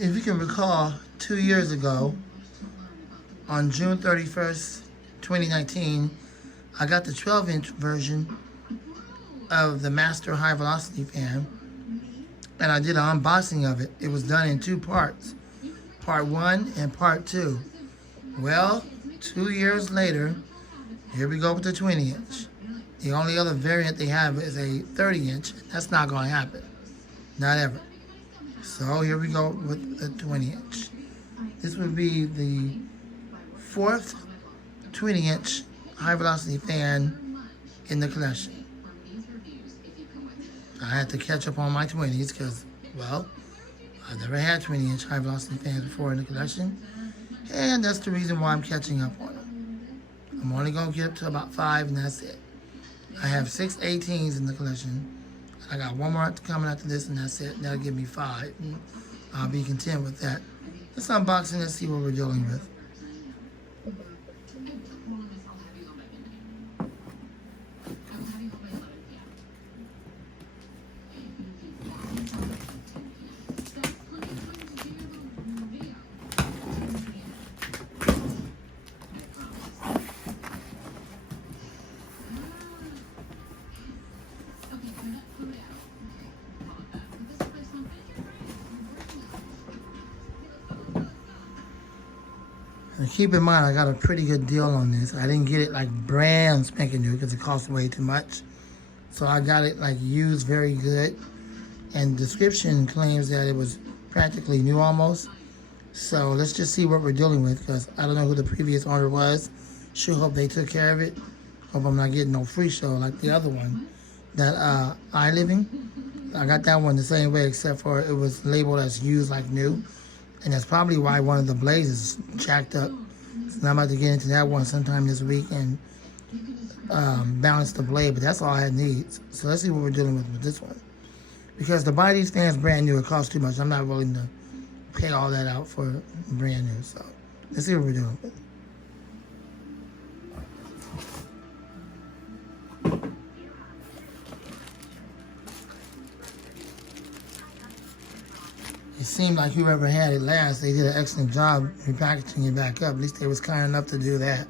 If you can recall, 2 years ago, on June 31st, 2019, I got the 12-inch version of the Master High Velocity fan, and I did an unboxing of it. It was done in two parts, part one and part two. Well, 2 years later, here we go with the 20-inch. The only other variant they have is a 30-inch. That's not going to happen. Not ever. So here we go with the 20-inch. This would be the fourth 20-inch high velocity fan in the collection. I had to catch up on my 20s because, well, I've never had 20-inch high velocity fans before in the collection. And that's the reason why I'm catching up on them. I'm only going to get up to about 5 and that's it. I have 6 18s in the collection. I got one more coming after this and that's it. That'll give me 5. And I'll be content with that. Let's unbox it and see what we're dealing with. And keep in mind, I got a pretty good deal on this. I didn't get it like brand spanking new because it cost way too much. So I got it like used very good. And the description claims that it was practically new almost. So let's just see what we're dealing with because I don't know who the previous owner was. Sure hope they took care of it. Hope I'm not getting no free show like the other one. That iliving. I got that one the same way except for it was labeled as used like new. And that's probably why one of the blades is jacked up. So I'm about to get into that one sometime this week and balance the blade, but that's all I need. So let's see what we're dealing with this one. Because to buy these fans brand new, it costs too much. I'm not willing to pay all that out for brand new. So let's see what we're doing with. It seemed like whoever had it last, they did an excellent job repackaging it back up. At least they was kind enough to do that.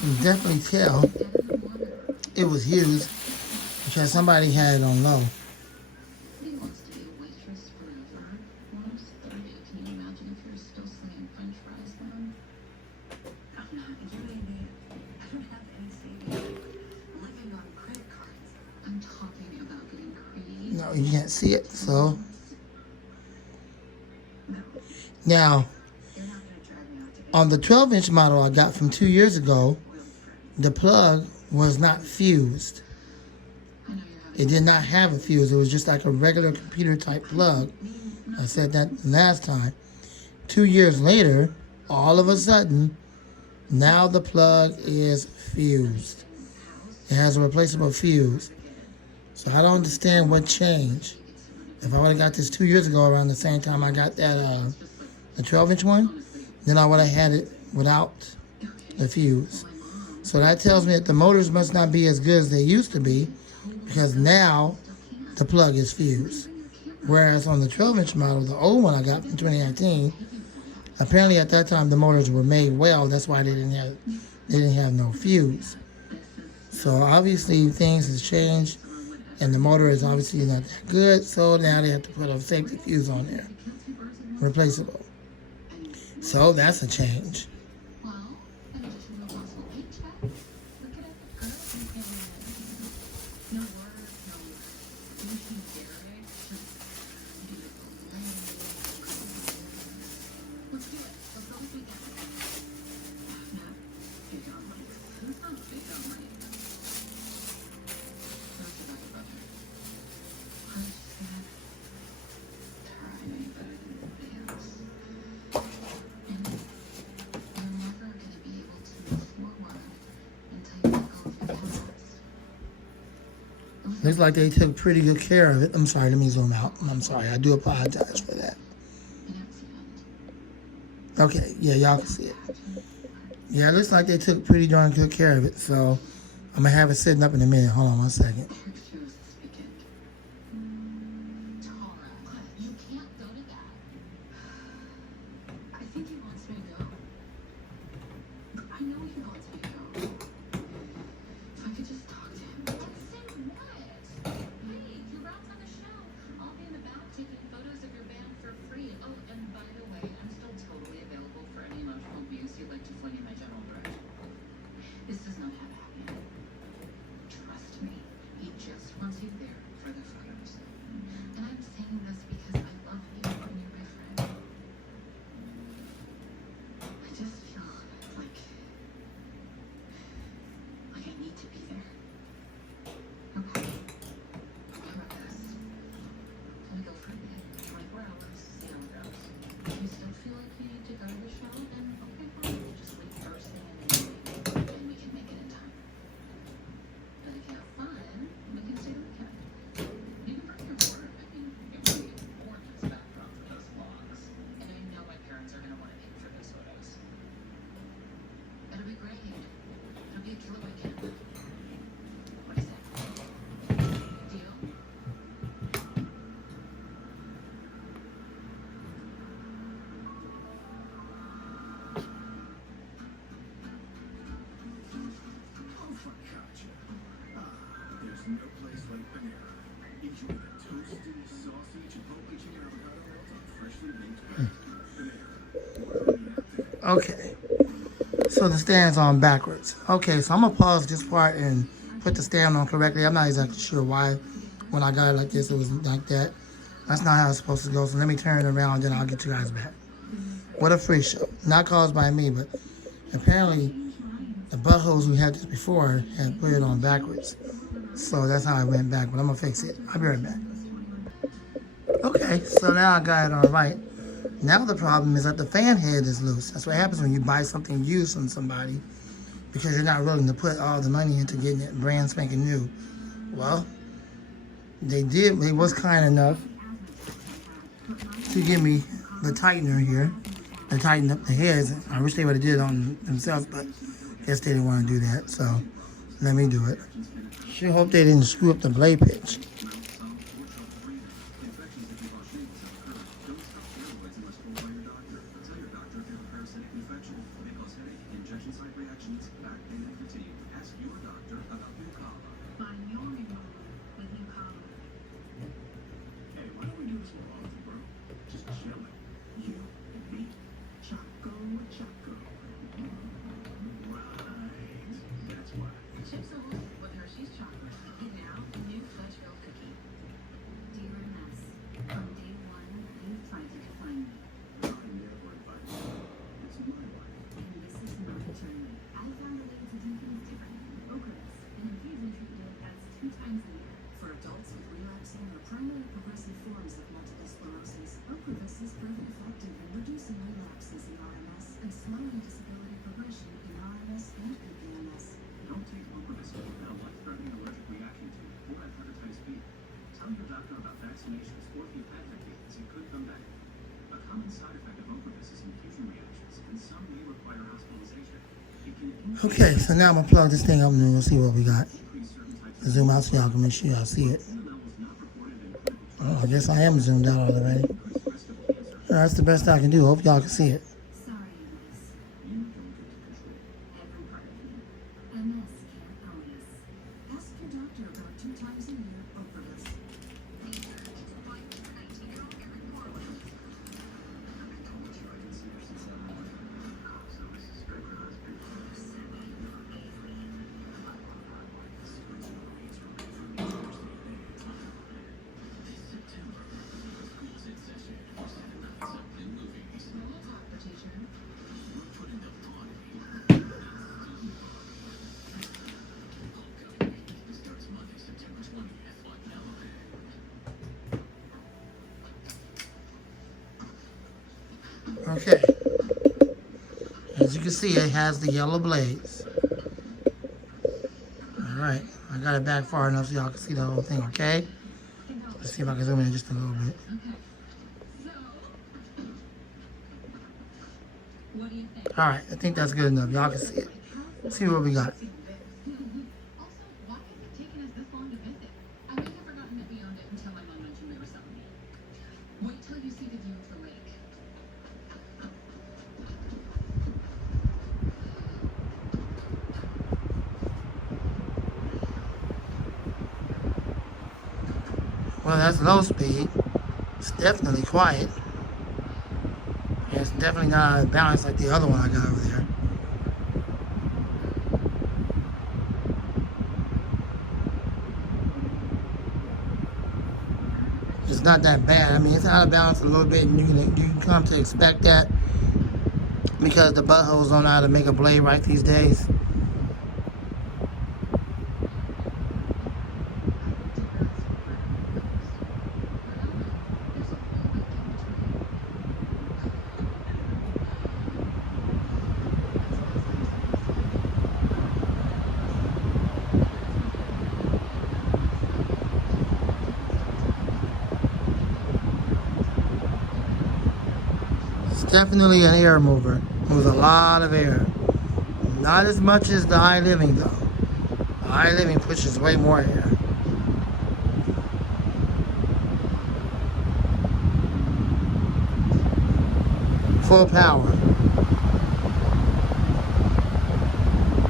You can definitely tell it was used because somebody had it on low. No, you can't see it, so. Now, on the 12-inch model I got from 2 years ago, the plug was not fused. it did not have a fuse. It was just like a regular computer type plug. I said that last time. 2 years later, all of a sudden, now the plug is fused. It has a replaceable fuse. So I don't understand what changed. If I would have got this 2 years ago around the same time I got that the 12-inch one, then I would have had it without the fuse. So that tells me that the motors must not be as good as they used to be, because now the plug is fused. Whereas on the 12-inch model, the old one I got from 2019, apparently at that time the motors were made well. That's why they didn't have no fuse. So obviously things has changed, and the motor is obviously not that good. So now they have to put a safety fuse on there, replaceable. So that's a change. Looks like they took pretty good care of it. I'm sorry, let me zoom out. I'm sorry, I do apologize for that. Okay, yeah, y'all can see it. Yeah, it looks like they took pretty darn good care of it. So I'm gonna have it sitting up in a minute. Hold on 1 second. Okay, so the stand's on backwards. Okay, so I'm gonna pause this part and put the stand on correctly. I'm not exactly sure why when I got it like this it was like that. That's not how it's supposed to go, so let me turn it around and I'll get you guys back. What a free show. Not caused by me, but apparently the buttholes who had this before had put it on backwards. So that's how I went back, but I'm gonna fix it. I'll be right back. Okay, so now I got it all right. Now the problem is that the fan head is loose. That's what happens when you buy something used from somebody because you're not willing to put all the money into getting it brand spanking new. Well, they was kind enough to give me the tightener here to tighten up the heads. I wish they would have did it on themselves, but I guess they didn't want to do that, so let me do it. Sure hope they didn't screw up the blade pitch. primary progressive forms of multiple sclerosis, Ocrevus is proven effective in reducing relapses in RMS and slowing disability progression in RMS and PPMS. Don't take Ocrevus if you've had a life-threatening allergic reaction to or have hepatitis B. Tell your doctor about vaccinations or if you've had hep B, as it could come back. A common side effect of Ocrevus is infusion reactions, and some may require hospitalization. It can Okay, so now I'm going to plug this thing up and we'll see what we got. increase certain types of Zoom out so y'all can make sure y'all see it. CML was not reported in clinical Oh, trials. I guess I am zoomed out already. Increased risk of cancer. That's the best I can do. Hope y'all can see it. Sorry, MS. You don't get to control. Every part of me. MS can't own us. Ask your doctor about 2 times a year Ocrevus. Okay. As you can see, it has the yellow blades. Alright. I got it back far enough so y'all can see the whole thing, okay? Let's see if I can zoom in just a little bit. What do you think? Alright, I think that's good enough. Y'all can see it. Let's see what we got. Also, why has it taken us this long to visit? I may have forgotten that we owned it until my mom mentioned they were selling it. Wait till you see the view of the lake. Well, that's low speed. It's definitely quiet. And it's definitely not out of balance like the other one I got over there. It's not that bad. I mean, it's out of balance a little bit, and you can come to expect that because the buttholes don't know how to make a blade right these days. It's definitely an air mover. Moves a lot of air. Not as much as the iliving though. The iliving pushes way more air. Full power.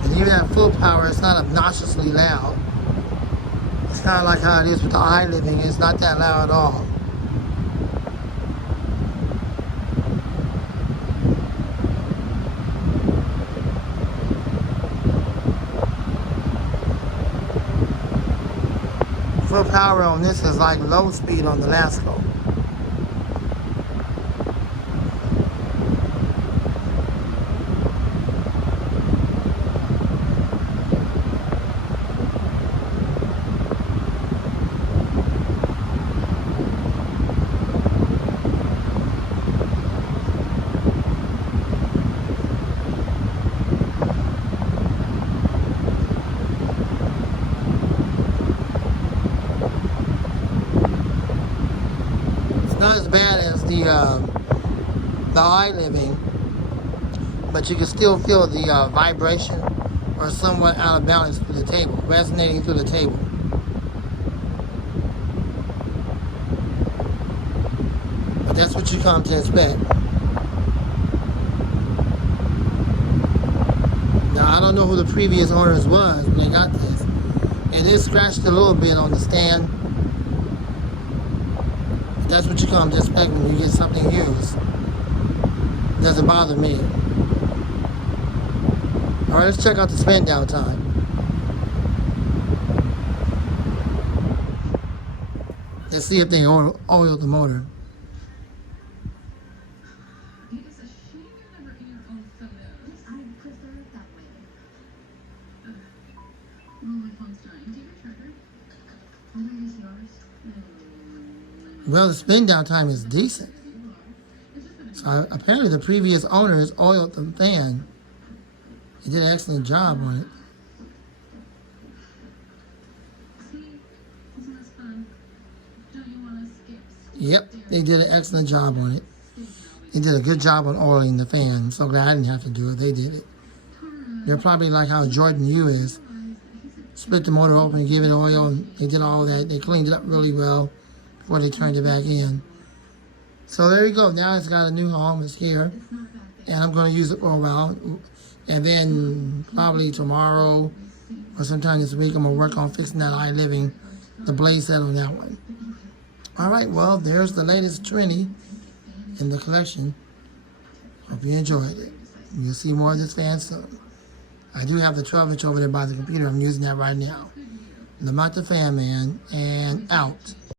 And even at full power, it's not obnoxiously loud. It's kind of like how it is with the iliving. It's not that loud at all. Full power on this is like low speed on the Lasco. Not as bad as the iliving, but you can still feel the vibration or somewhat out of balance through the table, resonating through the table. But that's what you come to expect. Now I don't know who the previous owners was when they got this. And it scratched a little bit on the stand. That's what you come to expect when you get something used. Doesn't bother me. Alright, let's check out the spin down time. Let's see if they oiled the motor. It is a shame you're never in your own photos. I prefer it that way. Well, my phone's dying. Do you have a charger? Where is yours? No. Well, the spin down time is decent. So apparently the previous owners oiled the fan. He did an excellent job on it. See? Isn't this fun? Don't you want to skip? Yep, they did an excellent job on it. They did a good job on oiling the fan. I'm so glad I didn't have to do it. They did it. They're probably like how Jordan U is. Split the motor open and give it oil, and they did all that. They cleaned it up really well before they turned it back in. So there you go. Now it's got a new home. It's here. And I'm going to use it for a while. And then probably tomorrow or sometime this week, I'm going to work on fixing that iliving, the blade set on that one. All right, well, there's the latest Trini in the collection. Hope you enjoyed it. You'll see more of this fan soon. I do have the 12-inch over there by the computer. I'm using that right now. Lamont the Fan Man, and out.